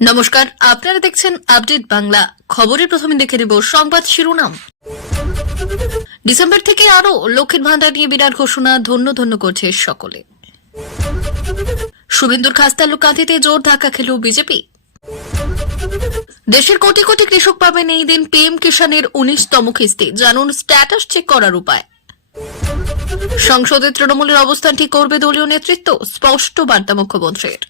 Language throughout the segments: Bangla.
নমস্কার, আপনারা দেখছেন আপডেট বাংলা। খবরের প্রথমে দেখে নেব সংবাদ শিরোনাম। ডিসেম্বর থেকে আরো লক্ষ্মীর ভান্ডার নিয়ে বিরাট ঘোষণা, ধন্য ধন্য করছে সকলে। শুভেন্দুর খাস্তালু কাঁথিতে জোর ধাক্কা খেল বিজেপি। দেশের কোটি কোটি কৃষক পাবেন এই দিন পিএম কিষানের 19তম কিস্তি, জানুন স্ট্যাটাস চেক করার উপায়। সংসদে তৃণমূলের অবস্থান ঠিক করবে দলীয় নেতৃত্ব, স্পষ্ট বার্তা মুখ্যমন্ত্রীর।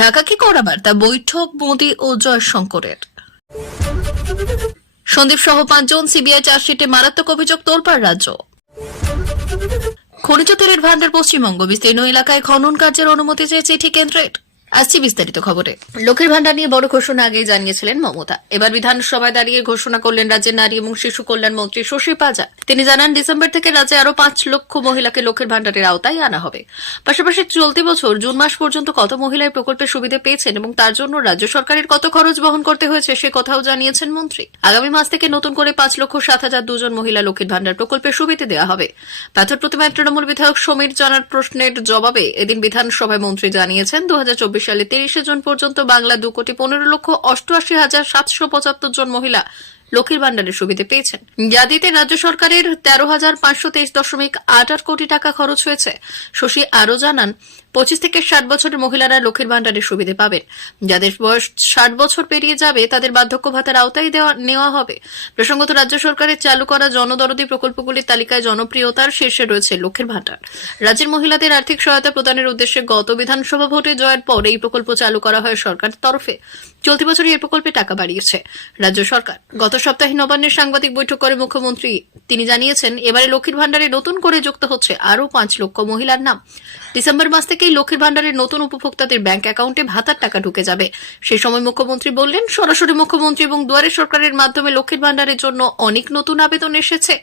ঢাকা কি করা বার্তা, বৈঠক মোদী ও জয়শঙ্করের। সন্দীপ সহ 5 জন সিবিআই চার্জশিটে মারাত্মক অভিযোগ, তোলপাড় রাজ্য। খনিজ তেলের ভান্ডার পশ্চিমবঙ্গ, বিস্তীর্ণ এলাকায় খনন কার্যের অনুমতি চেয়ে চিঠি কেন্দ্রের। আসছি বিস্তারিত খবরে। লক্ষ্মীর ভান্ডার নিয়ে বড় ঘোষণা আগেই জানিয়েছিলেন মমতা। এবার বিধানসভায় দাঁড়িয়ে ঘোষণা করলেন রাজ্যের নারী এবং শিশু কল্যাণ মন্ত্রী শশী পাজা। তিনি জানান, ডিসেম্বর থেকে রাজ্যে আরো 5 লক্ষ মহিলাকে লক্ষ্মীর ভান্ডারের আওতায় আনা হবে। পাশাপাশি চলতি বছর জুন মাস পর্যন্ত কত মহিলা এই প্রকল্পের সুবিধা পেয়েছেন এবং তার জন্য রাজ্য সরকারের কত খরচ বহন করতে হয়েছে সে কথাও জানিয়েছেন মন্ত্রী। আগামী মাস থেকে নতুন করে 5,07,002 জন মহিলা লক্ষ্মীর ভান্ডার প্রকল্পের সুবিধা দেওয়া হবে। পাথর প্রতিমায় তৃণমূল বিধায়ক সমীর জানার প্রশ্নের জবাবে এদিন বিধানসভায় মন্ত্রী জানিয়েছেন, 2024 সালে 30 জুন পর্যন্ত বাংলা 2,15,88,775 জন মহিলা লক্ষ্মীর ভান্ডারের সুবিধা পেয়েছেন, যা দিতে রাজ্য সরকারের 13,523.88 কোটি টাকা খরচ হয়েছে। শশী আরও জানান, 25 থেকে 60 বছরের মহিলারা লক্ষ্মীর ভান্ডারের সুবিধা পাবেন। যাদের বয়স 60 বছর পেরিয়ে যাবে তাদের বার্ধক্য ভাতার আওতায় নেওয়া হবে। প্রসঙ্গত, রাজ্য সরকারের চালু করা জনদরদি প্রকল্পগুলির তালিকায় জনপ্রিয়তার শীর্ষে রয়েছে লক্ষ্মীর ভান্ডার। রাজ্যের মহিলাদের আর্থিক সহায়তা প্রদানের উদ্দেশ্যে গত বিধানসভা ভোটে জয়ের পর এই প্রকল্প চালু করা হয় সরকারের তরফে। চলতি বছর এই প্রকল্পে টাকা বাড়িয়েছে রাজ্য সরকার। গত সপ্তাহে নবান্নের সাংবাদিক বৈঠক করে মুখ্যমন্ত্রী তিনি জানিয়েছেন, এবারে লক্ষ্মীর ভান্ডারে নতুন করে যুক্ত হচ্ছে আরও 5 লক্ষ মহিলার নাম। ডিসেম্বর মাস থেকেই লক্ষ্মীর ভান্ডারের নতুন উপভোক্তাদের ব্যাংক অ্যাকাউন্টে ভাতার টাকা ঢুকে যাবে। সেই সময় মুখ্যমন্ত্রী বললেন, সরাসরি মুখ্যমন্ত্রী এবং দুয়ারে সরকারের মাধ্যমে লক্ষ্মীর ভান্ডারের জন্য অনেক নতুন আবেদন এসেছে।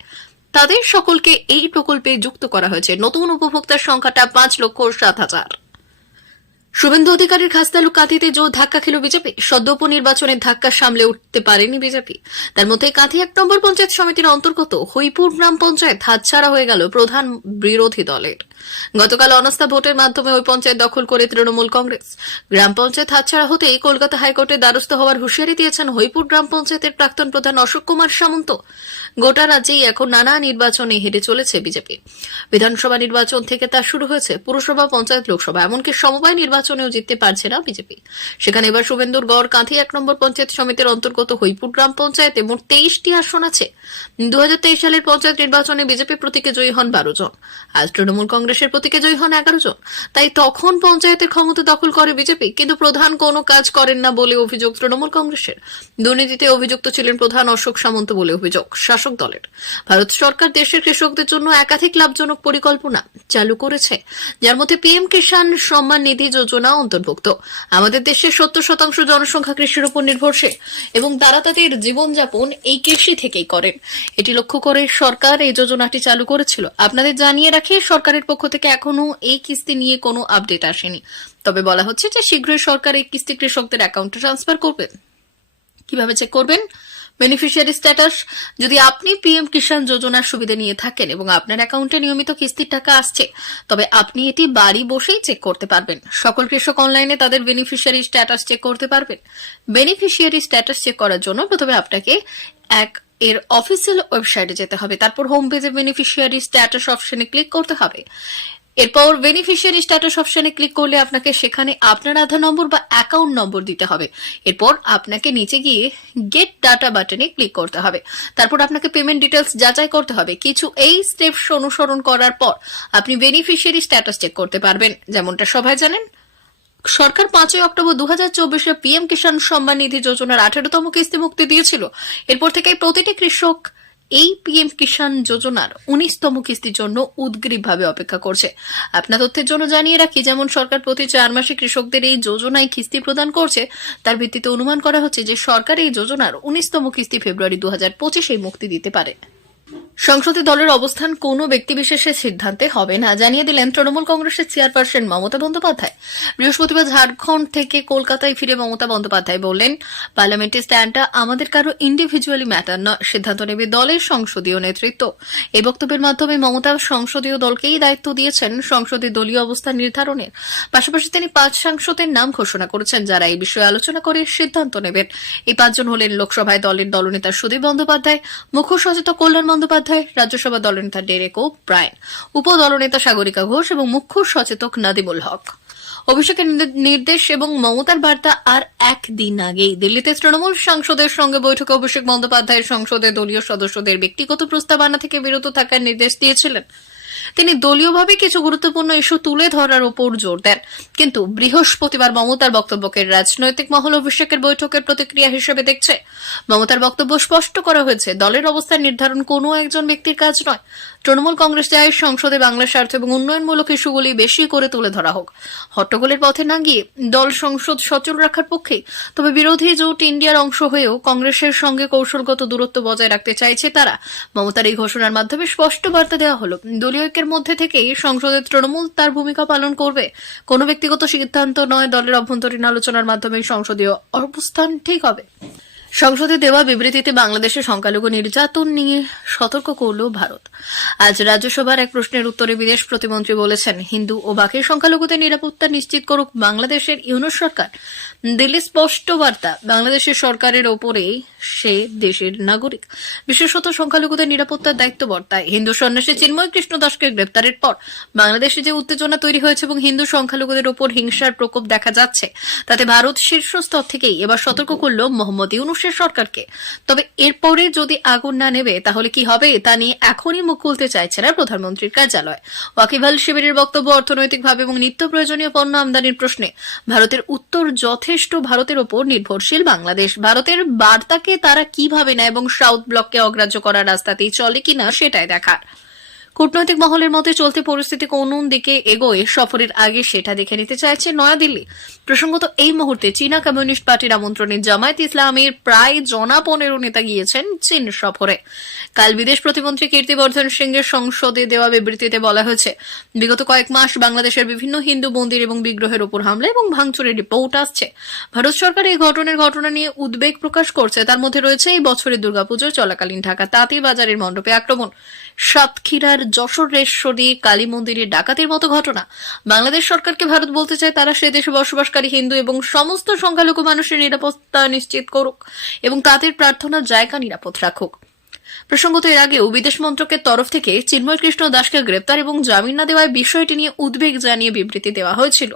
তাদের সকলকে এই প্রকল্পে যুক্ত করা হয়েছে। নতুন উপভোক্তার সংখ্যাটা 5,07,000। শুভেন্দু অধিকারীর খাস্তালু কাঁথিতে জোর ধাক্কা খেল বিজেপি। সদ্য উপনির্বাচনের ধাক্কা সামলে উঠতে পারেনি বিজেপি। তার মধ্যে কাঁথি 1 নম্বর পঞ্চায়েত সমিতির অন্তর্গত হইপুর গ্রাম পঞ্চায়েত হাতছাড়া হয়ে গেল প্রধান বিরোধী দলের। গতকাল অনাস্থা ভোটের মাধ্যমে ওই পঞ্চায়েত দখল করে তৃণমূল কংগ্রেস। গ্রাম পঞ্চায়েত হাতছাড়া হতেই কলকাতা হাইকোর্টের দ্বারস্থ হওয়ার হুঁশিয়ারি দিয়েছেন হইপুর গ্রাম পঞ্চায়েতের প্রাক্তন প্রধান অশোক কুমার সামন্ত। গোটা রাজ্যেই এখন নানা নির্বাচনে হেরে চলেছে বিজেপি। বিধানসভা নির্বাচন থেকে তা শুরু হয়েছে পুরসভা, পঞ্চায়েত, লোকসভা, এমনকি সমবায় নির্বাচনেও জিততে পারছে না বিজেপি। সেখানে এবার শুভেন্দুর গড় কাঁথি 1 নম্বর পঞ্চায়েত সমিতির অন্তর্গত হইপুর গ্রাম পঞ্চায়েতে মোট 23টি আসন আছে। 2023 সালের পঞ্চায়েত নির্বাচনে বিজেপি প্রতীকে জয়ী হন 12 জন, আজ তৃণমূল কংগ্রেসের প্রতীকে জয়ী হন 11 জন। তাই তখন পঞ্চায়েতের ক্ষমতা দখল করে বিজেপি, কিন্তু প্রধান কোনো কাজ করেন না বলে অভিযোগ তৃণমূল কংগ্রেসের। দুর্নীতিতে অভিযুক্ত ছিলেন প্রধান অশোক সামন্ত বলে অভিযোগ শাসক দলের। ভারত সরকার দেশের কৃষকদের জন্য একাধিক লাভজনক পরিকল্পনা চালু করেছে, যার মধ্যে পিএম কিষান সম্মান নিধি যোজনা অন্তর্ভুক্ত। আমাদের দেশের 70% জনসংখ্যা কৃষির উপর নির্ভরশীল এবং তারা তাদের জীবনযাপন এই কৃষি থেকেই করেন। এটি লক্ষ্য করে সরকার এই যোজনাটি চালু করেছিল। আপনাদের জানিয়ে রাখি, সরকারের পক্ষ থেকে এখনো এই কিস্তি নিয়ে কোনো আপডেট আসেনি। তবে বলা হচ্ছে যে শীঘ্রই সরকার এই কিস্তি কৃষকদের অ্যাকাউন্টে ট্রান্সফার করবেন। কিভাবে চেক করবেন? Beneficiary status. যদি আপনি পিএম কিষান যোজনার সুবিধা নিয়ে থাকেন এবং আপনার অ্যাকাউন্টে নিয়মিত কিস্তির টাকা আসছে, তবে আপনি এটি বাড়ি বসেই চেক করতে পারবেন। সকল কৃষক অনলাইনে তাদের বেনিফিশিয়ারি স্ট্যাটাস চেক করতে পারবেন। বেনিফিশিয়ারি স্ট্যাটাস চেক করার জন্য প্রথমে আপনাকে এর অফিসিয়াল ওয়েবসাইটে যেতে হবে। তারপর হোম পেজে বেনিফিশিয়ারি স্ট্যাটাস অপশনে ক্লিক করতে হবে। এরপর বেনিফিশিয়ারি স্ট্যাটাস অপশনে ক্লিক করলে আপনাকে সেখানে আপনার আধার নম্বর বা অ্যাকাউন্ট নম্বর দিতে হবে। এরপর আপনাকে নিচে গিয়ে গেট ডাটা বাটনে ক্লিক করতে হবে। তারপর আপনাকে পেমেন্ট ডিটেলস যাচাই করতে হবে। কিছু এই স্টেপস অনুসরণ করার পর আপনি বেনিফিশিয়ারি স্ট্যাটাস চেক করতে পারবেন। যেমনটা সবাই জানেন, সরকার 5 অক্টোবর 2024 পিএম কিষান সম্মান নিধি যোজনার 18তম কিস্তি মুক্তি দিয়েছিল। এরপর থেকে প্রতিটি কৃষক এই পিএম কিষান যোজনার 19তম কিস্তির জন্য উদগ্রীবভাবে অপেক্ষা করছে। আপনার তথ্যের জন্য জানিয়ে রাখি, যেমন সরকার প্রতি 4 মাসে কৃষকদের এই যোজনায় কিস্তি প্রদান করছে, তার ভিত্তিতে অনুমান করা হচ্ছে যে সরকার এই যোজনার 19তম কিস্তি ফেব্রুয়ারি 2025 মুক্তি দিতে পারে। সংসদে দলের অবস্থান কোনো ব্যক্তিবিশেষের সিদ্ধান্তে হবে না জানিয়ে দিলেন তৃণমূল কংগ্রেসের চেয়ারপারসন মমতা বন্দ্যোপাধ্যায়। বৃহস্পতিবার ঝাড়খণ্ড থেকে কলকাতায় ফিরে মমতা বন্দ্যোপাধ্যায় বললেন, পার্লামেন্টের স্ট্যান্ডটা আমাদের কারো ইন্ডিভিজুয়ালি ম্যাটার নয়, সিদ্ধান্ত নেবে দলের সংসদীয় নেতৃত্ব। এই বক্তব্যের মাধ্যমে মমতা সংসদীয় দলকেই দায়িত্ব দিয়েছেন সংসদে দলীয় অবস্থান নির্ধারণের। পাশাপাশি তিনি 5 সাংসদের নাম ঘোষণা করেছেন যারা এই বিষয়ে আলোচনা করে সিদ্ধান্ত নেবেন। এই 5 জন হলেন লোকসভায় দলের দলনেতা সুদীপ বন্দ্যোপাধ্যায়, মুখ্য সচেতক কল্যাণ বন্দ্যোপাধ্যায়, রাজ্যসভা দলনেতা ডেরেক ও ব্রায়ান, উপদলনেতা সাগরিকা ঘোষ এবং মুখ্য সচেতক নাদিমুল হক। অভিষেকের নির্দেশ এবং মমতার বার্তা আর একদিন আগেই দিল্লিতে তৃণমূল সাংসদের সঙ্গে বৈঠকে অভিষেক বন্দ্যোপাধ্যায়ের সংসদে দলীয় সদস্যদের ব্যক্তিগত প্রস্তাব আনা থেকে বিরত থাকার নির্দেশ দিয়েছিলেন। তিনি দলীয়ভাবে কিছু গুরুত্বপূর্ণ ইস্যু তুলে ধরার উপর জোর দেন, কিন্তু বৃহস্পতিবার মমতার বক্তব্যকে রাজনৈতিক মহল অভিষেকের বৈঠকের প্রতিক্রিয়া হিসেবে দেখছে। মমতার বক্তব্য স্পষ্ট করা হয়েছে, দলের অবস্থান নির্ধারণ কোনো একজন ব্যক্তির কাজ নয়। তৃণমূল কংগ্রেস চায় সংসদে বাংলার স্বার্থ এবং উন্নয়নমূলক ইস্যুগুলি বেশি করে তুলে ধরা হোক। হট্টগোলের পথে না গিয়ে দল সংসদ সচল রাখার পক্ষে। তবে বিরোধী জোট ইন্ডিয়ার অংশ হয়েও কংগ্রেসের সঙ্গে কৌশলগত দূরত্ব বজায় রাখতে চাইছে তারা। মমতার এই ঘোষণার মাধ্যমে স্পষ্ট বার্তা দেওয়া হল, দলীয় ঐক্যের মধ্যে থেকেই সংসদে তৃণমূল তার ভূমিকা পালন করবে। কোনো ব্যক্তিগত সিদ্ধান্ত নয়, দলের অভ্যন্তরীণ আলোচনার মাধ্যমে সংসদীয় অবস্থান ঠিক হবে। সংসদে দেওয়া বিবৃতিতে বাংলাদেশে সংখ্যালঘু নির্যাতন নিয়ে সতর্ক করল ভারত। আজ রাজ্যসভার এক প্রশ্নের উত্তরে বিদেশ প্রতিমন্ত্রী বলেছেন, হিন্দু ও বাকি সংখ্যালঘুদের নিরাপত্তা নিশ্চিত করুক বাংলাদেশের ইউনূস সরকার। দিল্লি স্পষ্ট বার্তা, বাংলাদেশের সরকারের ওপরেই সে দেশের নাগরিক। বিশেষত সংখ্যালঘুদের নিরাপত্তার দায়িত্ব বর্তায়। হিন্দু সন্ন্যাসী চিন্ময় কৃষ্ণ দাসকে গ্রেপ্তারের পর বাংলাদেশে যে উত্তেজনা তৈরি হয়েছে এবং হিন্দু সংখ্যালঘুদের ওপর হিংসার প্রকোপ দেখা যাচ্ছে, তাতে ভারত শীর্ষস্তর থেকেই এবার সতর্ক করল মোহাম্মদ ইউনূসের সরকারকে। তবে এরপরে যদি আগুন না নেবে তাহলে কি হবে তা নিয়ে এখনই মুখ খুলতে চাইছে না প্রধানমন্ত্রীর কার্যালয়। ওয়াকিবহাল শিবিরের বক্তব্য, অর্থনৈতিকভাবে এবং নিত্য প্রয়োজনীয় পণ্য আমদানির প্রশ্নে ভারতের উত্তর যথেষ্ট ভারতের ওপর নির্ভরশীল বাংলাদেশ। ভারতের বার্তাকে তারা কিভাবে নেয় এবং সাউথ ব্লককে অগ্রাহ্য করার রাস্তাতেই চলে কিনা সেটাই দেখার। কূটনৈতিক মহলের মতে চলতি পরিস্থিতি কোন দিকে এগোয় সফরের আগে সেটা দেখে নিতে চাইছে নয়াদিল্লি। প্রসঙ্গত এই মুহূর্তে চীনা কমিউনিস্ট পার্টির আমন্ত্রণে জামায়াত ইসলামের প্রায় 15 নেতা গিয়েছেন চীন সফরে। কাল বিদেশ প্রতিমন্ত্রী কীর্তিবর্ধন সিংয়ের সংসদে দেওয়া বিবৃতিতে বলা হয়েছে, বিগত কয়েক মাস বাংলাদেশের বিভিন্ন হিন্দু মন্দির এবং বিগ্রহের উপর হামলা এবং ভাঙচুরের রিপোর্ট আসছে। ভারত সরকার এই ঘটনা নিয়ে উদ্বেগ প্রকাশ করছে। তার মধ্যে রয়েছে এই বছরের দুর্গাপুজো চলাকালীন ঢাকা তাঁতি বাজারের মণ্ডপে আক্রমণ, সাতক্ষীরার যশোরেশ্বরী কালী মন্দিরে ডাকাতির মতো ঘটনা। বাংলাদেশ সরকারকে ভারত বলতে চায়, তারা সে দেশে বসবাসকারী হিন্দু এবং সমস্ত সংখ্যালঘু মানুষের নিরাপত্তা নিশ্চিত করুক এবং তাদের প্রার্থনার জায়গা নিরাপদ রাখুক। প্রসঙ্গত এর আগেও বিদেশ মন্ত্রকের তরফ থেকে চিন্ময় কৃষ্ণ দাসকে গ্রেপ্তার এবং জামিন না দেওয়ার বিষয়টি নিয়ে উদ্বেগ জানিয়ে বিবৃতি দেওয়া হয়েছিল।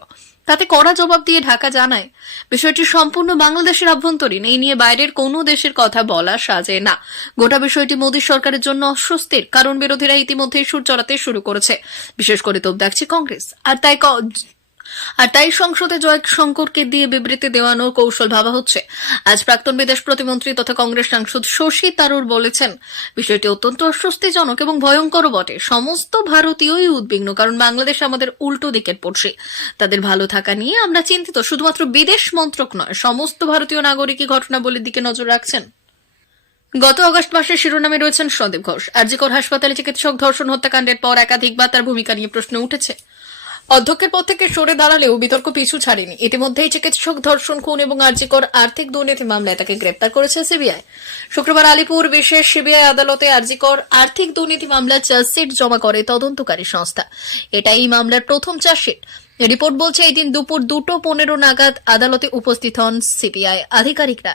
তাতে কড়া জবাব দিয়ে ঢাকা জানায়, বিষয়টি সম্পূর্ণ বাংলাদেশের আভ্যন্তরীণ, এই নিয়ে বাইরের কোনো দেশের কথা বলা সাজে না। গোটা বিষয়টি মোদী সরকারের জন্য অস্বস্তির, কারণ বিরোধীরা ইতিমধ্যেই সুর চড়াতে শুরু করেছে, বিশেষ করে তোপ দাগছে কংগ্রেস। আর তাই সংসদে জয়শঙ্করকে দিয়ে বিবৃতি দেওয়ানোর কৌশল ভাবা হচ্ছে। আজ প্রাক্তন বিদেশ প্রতিমন্ত্রী তথা কংগ্রেস সাংসদ শশী থারুর বলেছেন, বিষয়টি অত্যন্ত অস্বস্তিজনক এবং ভয়ঙ্কর বটে। সমস্ত ভারতীয়ই উদ্বিগ্ন, কারণ বাংলাদেশ আমাদের উল্টো দিকের পড়শি। তাদের ভালো থাকা নিয়ে আমরা চিন্তিত। শুধুমাত্র বিদেশ মন্ত্রক নয়, সমস্ত ভারতীয় নাগরিকই ঘটনাবলীর দিকে নজর রাখছেন। গত আগস্ট মাসের শিরোনামে রয়েছেন সন্দীপ ঘোষ। আরজিকর হাসপাতালে চিকিৎসক ধর্ষণ হত্যাকাণ্ডের পর একাধিকবার তার ভূমিকা নিয়ে প্রশ্ন উঠেছে। অধ্যক্ষের পদ থেকে সরে দাঁড়ালেও বিতর্ক পিছু ছাড়েনি। ইতিমধ্যেই চিকিৎসক ধর্ষণ, খুন এবং আরজিকর আর্থিক দুর্নীতি মামলায় তাকে গ্রেপ্তার করেছে সিবিআই। শুক্রবার আলিপুর বিশেষ সিবিআই আদালতে আরজিকর আর্থিক দুর্নীতি মামলার চার্জশিট জমা করে তদন্তকারী সংস্থা। এটা এই মামলার প্রথম চার্জশিট। রিপোর্ট বলছে, এই দিন দুপুর 2:15 নাগাদ আদালতে উপস্থিত হন সিবিআই আধিকারিকরা।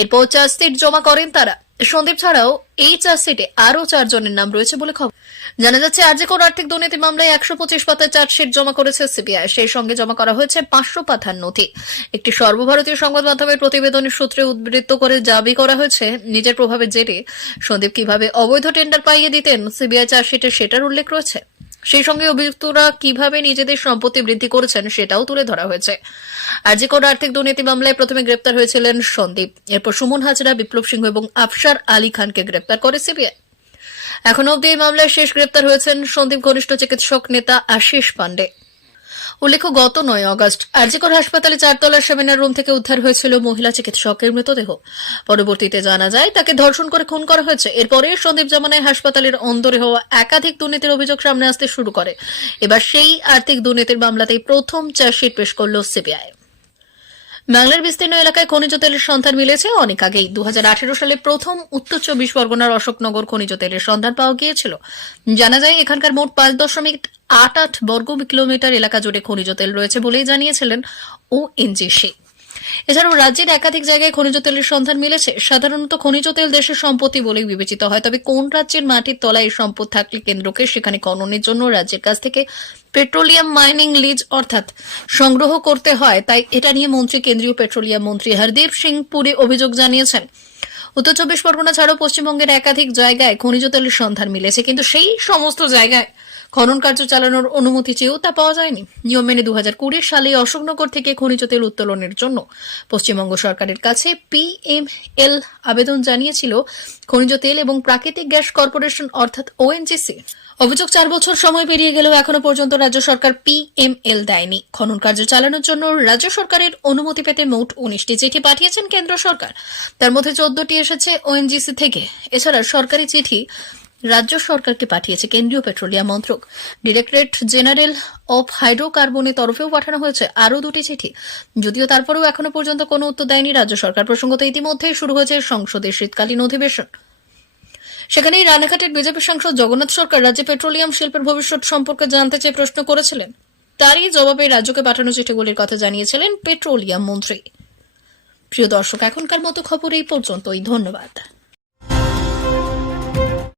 এরপর চার্জশিট জমা করেন তারা। সন্দীপ ছাড়াও এই চার্জশিটে আরও 4 জনের নাম রয়েছে বলে খবর। জানা যাচ্ছে, আরজিকর আর্থিক দুর্নীতি মামলায় 125 পাতার চার্জশিট জমা করেছে সিবিআই। সেই সঙ্গে জমা করা হয়েছে 500 পাতার নথি। একটি সর্বভারতীয় সংবাদ মাধ্যমের প্রতিবেদনের সূত্রে উদ্ধৃত করে দাবি করা হয়েছে, নিজের প্রভাবের জেরে সন্দীপ কিভাবে অবৈধ টেন্ডার পাইয়ে দিতেন সিবিআই চার্জশিটে সেটার উল্লেখ রয়েছে। সেই সঙ্গে অভিযুক্তরা কিভাবে নিজেদের সম্পত্তি বৃদ্ধি করেছেন সেটাও তুলে ধরা হয়েছে। আরজিকর আর্থিক দুর্নীতি মামলায় প্রথমে গ্রেপ্তার হয়েছিলেন সন্দীপ, এরপর সুমন হাজরা, বিপ্লব সিংহ এবং আফসার আলী খানকে গ্রেপ্তার করে সিবিআই। এখন অবধি এই মামলায় শেষ গ্রেপ্তার হয়েছেন সন্দীপ ঘনিষ্ঠ চিকিৎসক নেতা আশিস পান্ডে। উল্লেখ্য, গত 9 অগস্ট আরজিকর হাসপাতালে 4তলার সেমিনার রুম থেকে উদ্ধার হয়েছিল মহিলা চিকিৎসকের মৃতদেহ। পরবর্তীতে জানা যায় তাকে ধর্ষণ করে খুন করা হয়েছে। এরপরে সন্দীপ জামানায় হাসপাতালের অন্দরে হওয়া একাধিক দুর্নীতির অভিযোগ সামনে আসতে শুরু করে। এবার সেই আর্থিক দুর্নীতির মামলাতেই প্রথম চার্জশিট পেশ করল সিবিআই। বাংলার বিস্তীর্ণ এলাকায় খনিজ তেলের সন্ধান মিলেছে অনেক আগেই। 2018 সালে প্রথম উত্তর 24 পরগনার অশোকনগর খনিজ তেলের সন্ধান পাওয়া গিয়েছিল। জানা যায় এখানকার মোট 5.88 বর্গ কিলোমিটার এলাকা জুড়ে খনিজ তেল রয়েছে বলেই জানিয়েছিলেন ওএনজিসি। এছাড়াও রাজ্যের একাধিক জায়গায় খনিজ তেলের সন্ধান মিলেছে। সাধারণত খনিজ তেল দেশের সম্পত্তি বলেই বিবেচিত হয়, তবে কোন রাজ্যের মাটির তলায় এই সম্পদ থাকলে কেন্দ্রকে সেখানে খননের জন্য রাজ্যের কাছ থেকে পেট্রোলিয়াম মাইনিং লিজ অর্থাৎ সংগ্রহ করতে হয়, তাই এটা নিয়ে মন্ত্রী কেন্দ্রীয় পেট্রোলিয়াম মন্ত্রী হরদীপ সিং পুরী অভিযোগ জানিয়েছেন। উত্তর 24 পরগনা ছাড়াও পশ্চিমবঙ্গের একাধিক জায়গায় খনিজ তেলের সন্ধান মিলেছে, কিন্তু সেই সমস্ত জায়গায় খনন কার্য চালানোর অনুমতি চেয়েও তা পাওয়া যায়নি। নিয়ম মেনে 2020 সালে অশোকনগর থেকে খনিজ তেল উত্তোলনের জন্য পশ্চিমবঙ্গ সরকারের কাছে পিএমএল আবেদন জানিয়েছিল খনিজ তেল এবং প্রাকৃতিক গ্যাস কর্পোরেশন অর্থাৎ ওএনজিসি। অভিযোগ 4 বছর সময় পেরিয়ে গেলেও এখনো পর্যন্ত রাজ্য সরকার পিএমএল দেয়নি। খনন কার্য চালানোর জন্য রাজ্য সরকারের অনুমতি পেতে মোট 19টি চিঠি পাঠিয়েছেন কেন্দ্র সরকার। তার মধ্যে 14টি এসেছে ওএনজিসি থেকে। এছাড়া সরকারি চিঠি রাজ্য সরকারকে পাঠিয়েছে কেন্দ্রীয় পেট্রোলিয়াম মন্ত্রক। ডিরেক্টরেট জেনারেল অফ হাইড্রোকার্বনের তরফেও পাঠানো হয়েছে আরও 2টি চিঠি। যদিও তারপরেও এখনো পর্যন্ত কোনো উত্তর দেয়নি রাজ্য সরকার। প্রসঙ্গত, ইতিমধ্যেই শুরু হয়েছে সংসদের শীতকালীন অধিবেশন। সেখানেই রানাঘাটের বিজেপি সাংসদ জগন্নাথ সরকার রাজ্যে পেট্রোলিয়াম শিল্পের ভবিষ্যৎ সম্পর্কে জানতে চেয়ে প্রশ্ন করেছিলেন। তারই জবাবে রাজ্যকে পাঠানো চিঠিগুলির কথা জানিয়েছিলেন পেট্রোলিয়াম মন্ত্রী। প্রিয় দর্শক, এখনকার মতো খবর এই পর্যন্তই। ধন্যবাদ।